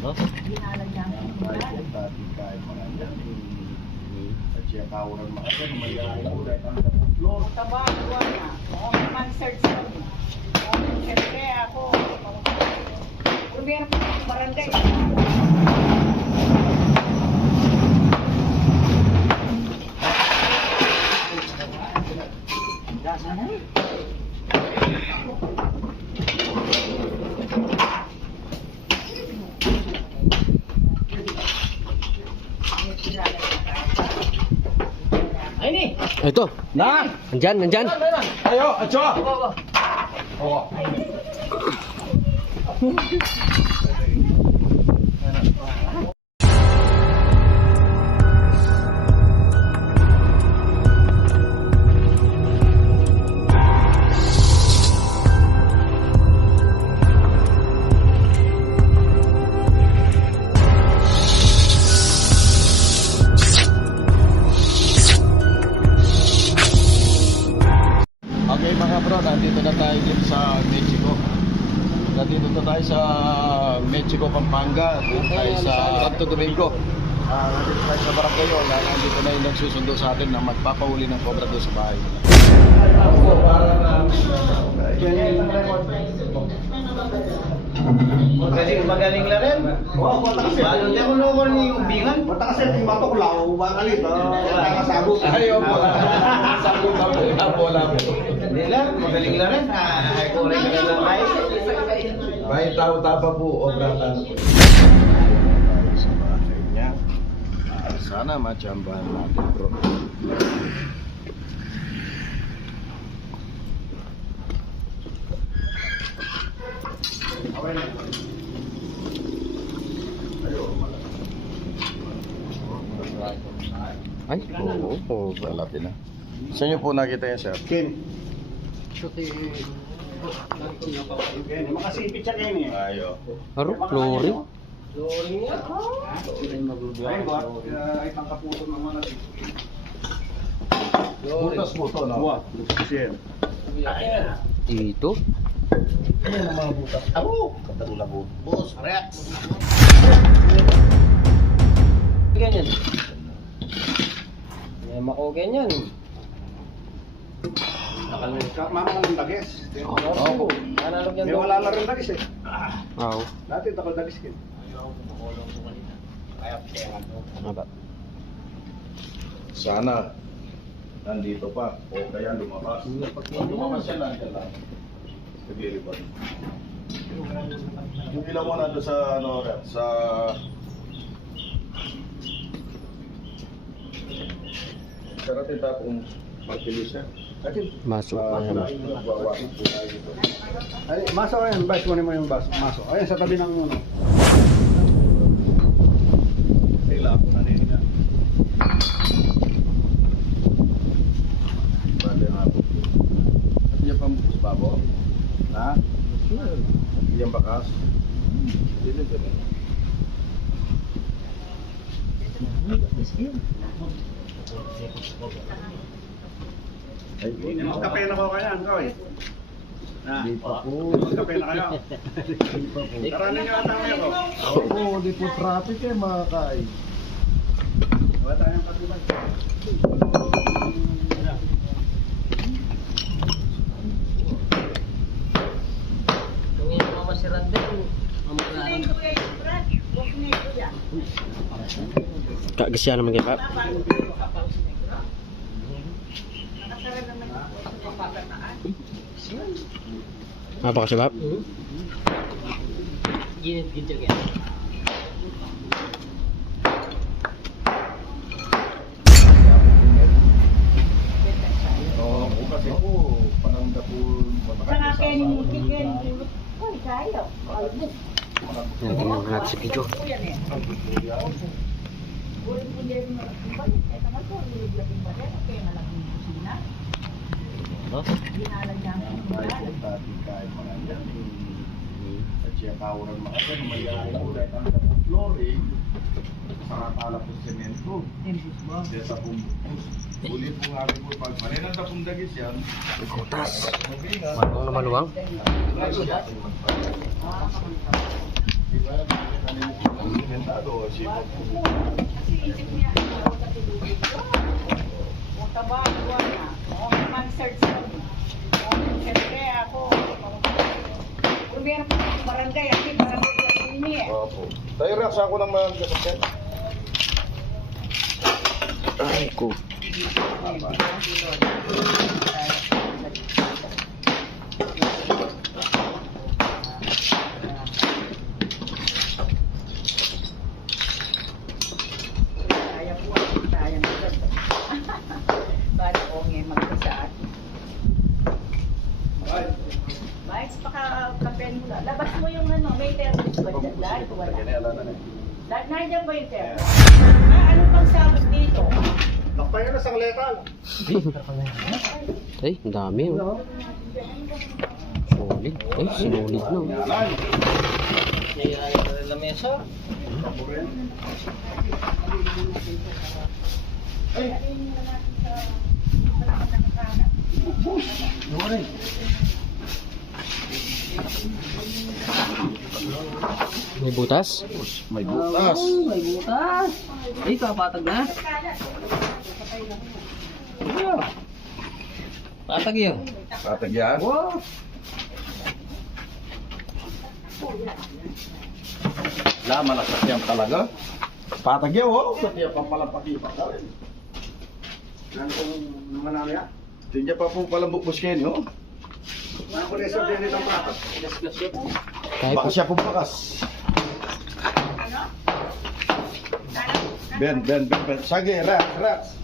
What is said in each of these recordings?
No? Ayun, dati kahit mga yan. At siya kawaran mga yan, mayayain mo dahil ang tapong floor. Taba, buwan na. Oo, man search kami. Oo, Siyempre ako. Gobyerno po ng barangay. Ito. Na! Nandyan, nandyan. Ayo, atso! Oo. Okay Mexico, Pampanga. Dito tayo sa Santo Domingo. Ah, nandito tayo sa Barangay na nandito na yung nagsusundo sa atin na magpapahuli ng cobra doon sa bahay. Magaling, magaling na rin. Oo, oh, kasi. Lalo di ako loko ni yung bingan. Mata kasi yung batok lao, bangalit. Nakasabot. Ayaw po. Sabot sa bola, bola po. Hindi lang, magaling na rin. Ah, ay, kore ka na lang tayo. May tao-tapa po, obratan po. Sa bahay niya. Ah, Sana machambahan natin bro. Ay, Oo, oo, malapit na. Saan niyo po nakita yan, sir? Ken. Makasipit siya kayo niya. Ayo. aro, flooring. Ayun ba? Ay, pangkaputo ng mga Butas po to, no? Siyem. Dito. Ano yung mga butas? Aro! Katulad po. Bus, Rex! Ganyan. May mako ganyan. Mama ng dagis. Oo. Analog yan May wala na rin dagis eh. Oo. Dati takal dagis kin. Ano ba? Sana nandito pa o kaya lumabas. Pag lumabas siya nandiyan lang. Sa gilid pa. Yung ilaw mo nandun sa ano, sa Sarap yung tapong magpilis siya. Masok pa yan. nagwawain po tayo dito. Ay, maso ayan, bas mo mo yung bas. Maso. Ayan sa tabi ng uno. Sila ako na nila. Bale nga po. At yan pang babo? Ha? Yan bakas? Dito dito. Ay, Magkape na ko kaya, Koy. Ah, Di pa po. magkape na kayo. Di pa po. Karami nyo ata ko. Oo, di po traffic eh mga kay. Wala tayong patibay. Yung yung mga masiran din. Kagasya naman kayo, Pap. Kasi, Pap? Ginit-ginit yan. Oo, oh, kasi po, pananda po, Sa akin, chicken. Uy, kayo. Yan, tingnan natin sa video. Yan eh. Uy, hindi mo. Balik, ito nga po. Lulublating ba yan? Okay, malaking kusina. No? Dinalagyan ko yung Ay, wala. dati kahit mga yan. At siya kawaran mga yan, mayayain mo dahil ang tapong flooring, sa tala po Kaya sa bumbus. Ulit po nga rin po, pag maninang tapong dagis yan, Kutas. Maluwang na maluwang. Opo. Tayo Rex, ako nang magkasakyan. Ay, ko. Kaya po, kaya mo doon. Bali ko ngayon magkasaat. Mike, paka-kapen mo na. Labas mo yung ano, may thermos ba dyan? Dahil wala. Dahil nandiyan ba yung thermos? Ah, ano pang sabot dito? Nakpayan na sa letal. Ay, ang dami. Oh. Solid. Ay, sinulid na. oh. May butas? May butas. may butas. Ay, kapatag na. Patag yun. Tatagyan. Wow. La, malakas yan talaga. Patagyan, oh. Kaya pa pala pakipa ka rin. Ano kung manalo yan? Tingnan pa po pala bukbus kayo, no? Ano ko na din itong patas? Baka po. siya pumakas. Ben, Ben, Ben, Ben. Sige, Rex, Rex.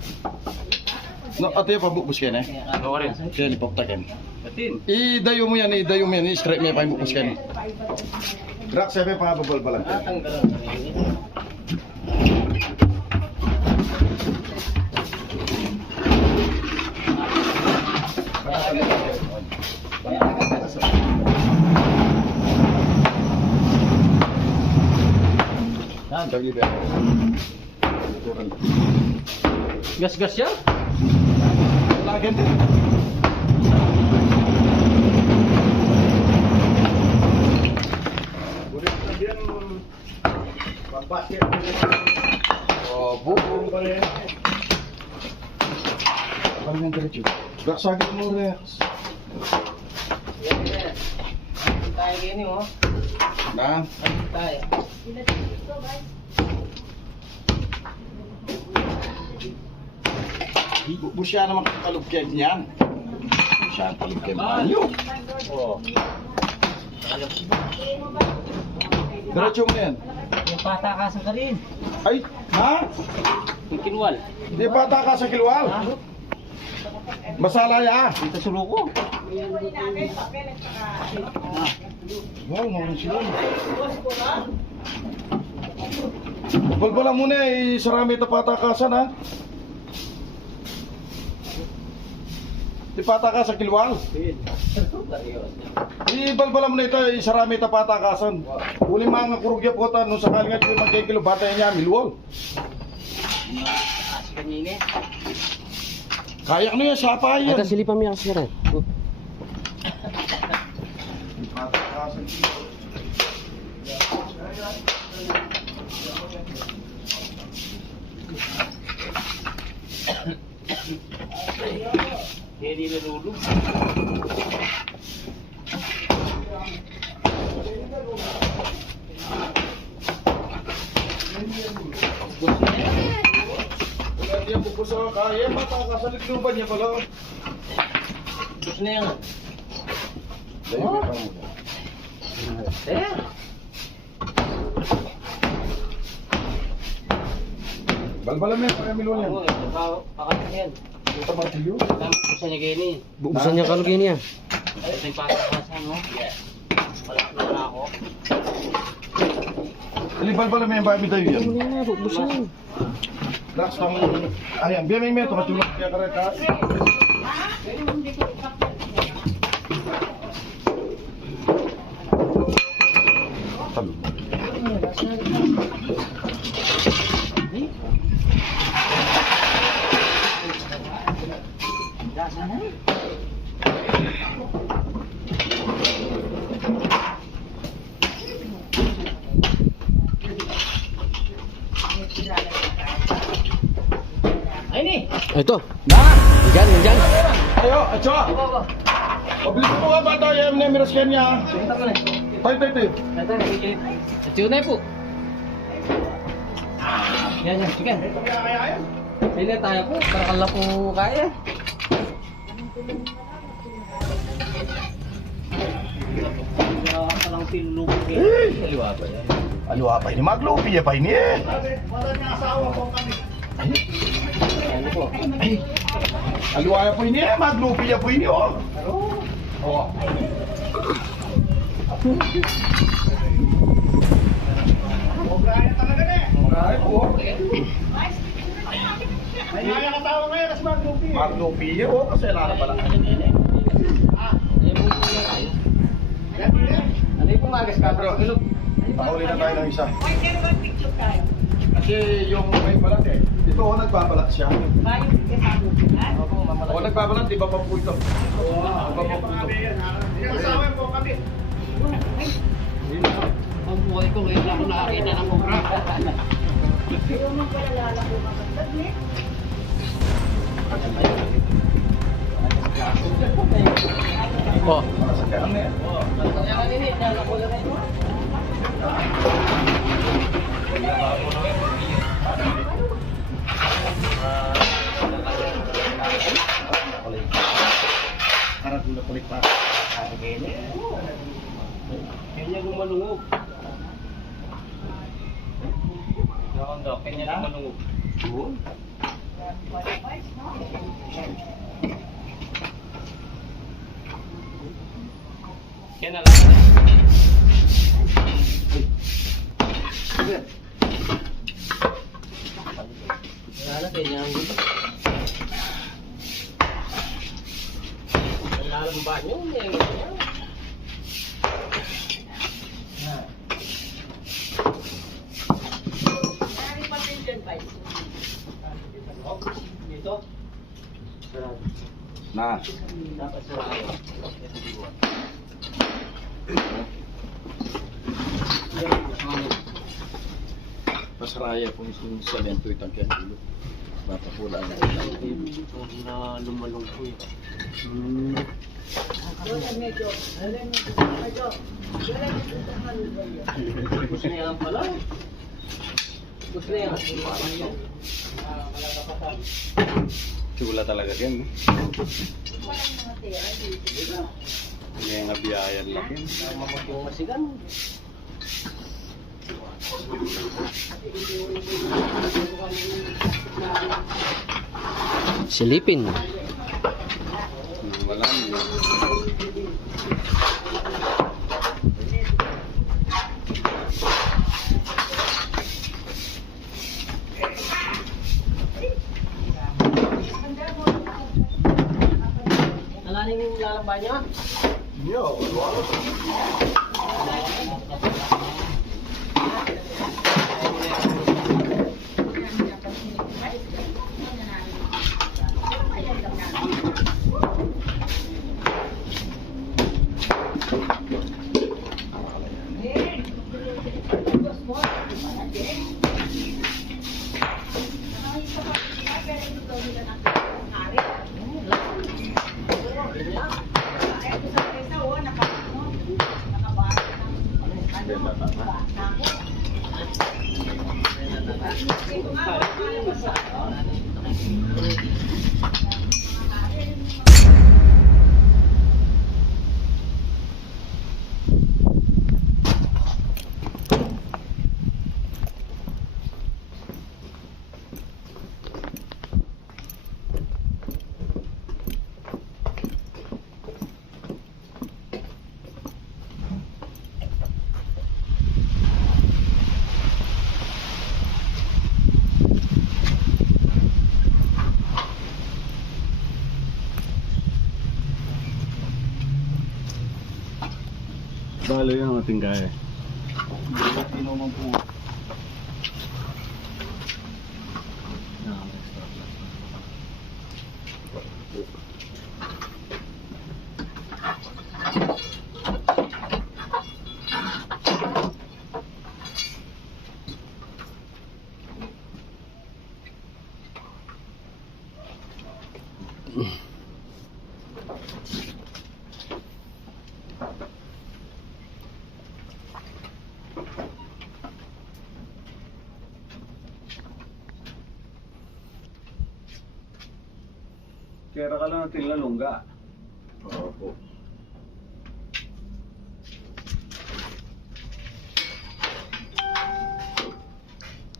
No, ate pa bukbus kayo, eh. Ako rin. Kaya lipoktakin. Idayo mo yan, idayo mo yan, i-straight mo yan, pa bukbus kayo. Rex, sabi pa babalbalan. Ba? Gas-gas yan? Lagyan din. Ulit na yan. Pag-basket. Oh, buko. pala yan. Parang yung diretso. Rex, sagit mo, Rex. Tayo gini mo. Na? Tayo. Bu siya naman kalugyan niyan. Siya ang kalugyan banyo. Oo. Diretso mo yan. Yung patakasan ka rin. Ay, ha? Yung kinwal. Di bata ka sa kilwal. Masala ya. Dito sa luko. Wow, naman sila. Balbala muna eh, sarami ito patakasan ha. Di pataka sa kilwal. Ibalbala mo na ito, isarami ito patakasan. Uli mga kurugya po ito, nung sakali nga yung magkikilo bata niya, milwal. Kanina. Kaya ano yan, sapa yan. Ito silipan mo yung kasira. Hindi nalulog. Hindi yan bukos sa kaya, pataka sa likluban niya pala. Gusto na yan. Dahil may pangulo. Eh. Balbala mo yan, para milwal yan. Oo, ito pa. Pakat yan. Ko sa niya gini. Buksan niya kalugin niya. Ito yung patakasan mo. Yes. Wala na ako. Dali balbala mo yan, bakit tayo yan? Ano na, buksan. Relax pang... Ayan, biya may meto, matulog kaya ka rin ka. Talo. Kanya? Tayo, tayo, tayo. Tunay po. Yan, yan. Sige. Sila tayo po. Para kala po kaya. Parang pinulubog eh. Kaliwa ba yan? Ano apa ini? Maglupi ya pa ini eh. Ano po? Aliwaya po ini eh. Maglupi ya po ini oh. Oh. Grabe po. Maglupi ya oh. Kasi lala pala. Ano yung pumagas ka? Bro. Pakuli na tayo ng isa. Why can't we picture tayo? Kasi yung may balat eh. Ito oh, nagbabalat siya. Bayo, kasama ko. Ha? O nagbabalat, di ba pa po ito? Oo, iba pa po ito. Ang buhay ko ngayon ako nakakita ng kubra. Ayaw mo pala lalako magandad, eh. Oh. Para sa kanya eh. Para dula Kanya lumalungog. Nakanda, kanya lumalungog. Kaya na lang. Wala kanya ang gulo. Lang ba niyo? Marami pa din dyan, Bay. Dito? Sarado. Na. Pasaraya po yung salento itang kaya dulu. Bata po lang. Hindi na lumalong po yun. Medyo. Wala medyo. Medyo. Wala medyo. Gusto niya lang pala. Niya. Chula talaga yan. Mga dito. May nga biyayan lang. Mamagyung masigan. Silipin. Wala Alanin yung lalambay niya. Yo, wala. Bale Balo yung ating gaya. Pinuman po. Mm-hmm. Kera ka lang natin lalungga. Opo.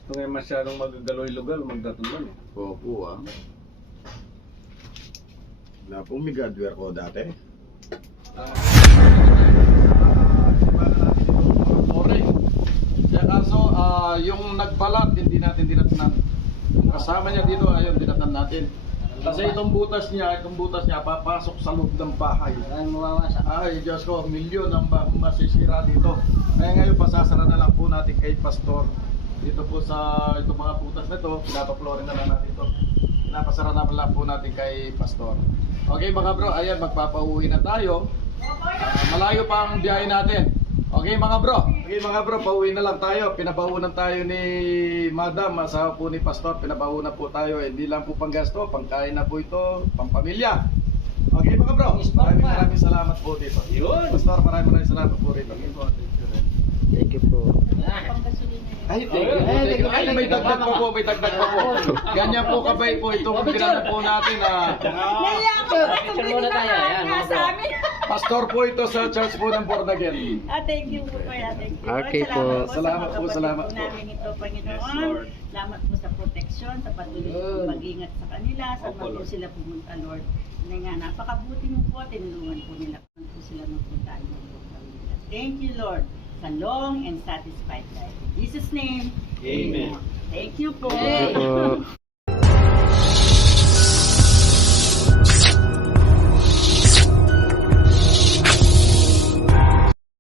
Ito ngayon masyadong magagaloy-lugal, magdatulan eh. Opo ah. Wala pong may gadware ko dati. Kaya kaso, ah, yung nagbalat, hindi natin dinatnan. Yung kasama niya dito, ayun, dinatnan natin. Kasi itong butas niya, itong butas niya, papasok sa loob ng bahay. Maraming mawawasak. Ay, Diyos ko, milyon ang masisira dito. Kaya ngayon, pasasara na lang po natin kay Pastor. Dito po sa itong mga butas na ito, pinapaplorin na lang natin ito. Pinapasara na lang po natin kay Pastor. Okay mga bro, ayan, magpapauwi na tayo. Ah, malayo pa ang biyahe natin. Okay mga bro, okay mga bro, pauwi na lang tayo. Pinabaunan tayo ni Madam, asawa po ni Pastor, pinabaunan po tayo. Hindi lang po panggasto, pangkain na po ito, pampamilya. Okay mga bro, maraming maraming salamat po dito. Yun. Pastor, maraming maraming salamat po rito. Thank you po. Ay, thank you. Thank you. Ay, may dagdag pa po, may dagdag pa po. Ganyan po kabay po itong pinano po natin ah. Naiya ako picture muna tayo. Ayan, sa bro. amin. Pastor po ito sa church po ng Born Again. Ah, thank you po kuya. Thank you. Okay po. Salamat Salamat po, salamat po. namin ito, Panginoon. Salamat po sa proteksyon, sa patuloy po mag-ingat sa kanila, sa Opo, po sila pumunta, Lord. Na nga, napakabuti mo po, tinulungan po nila kung po sila kanila. Thank you, Lord, sa long and satisfied life. In Jesus' name, Amen. Thank you po. Thank you po.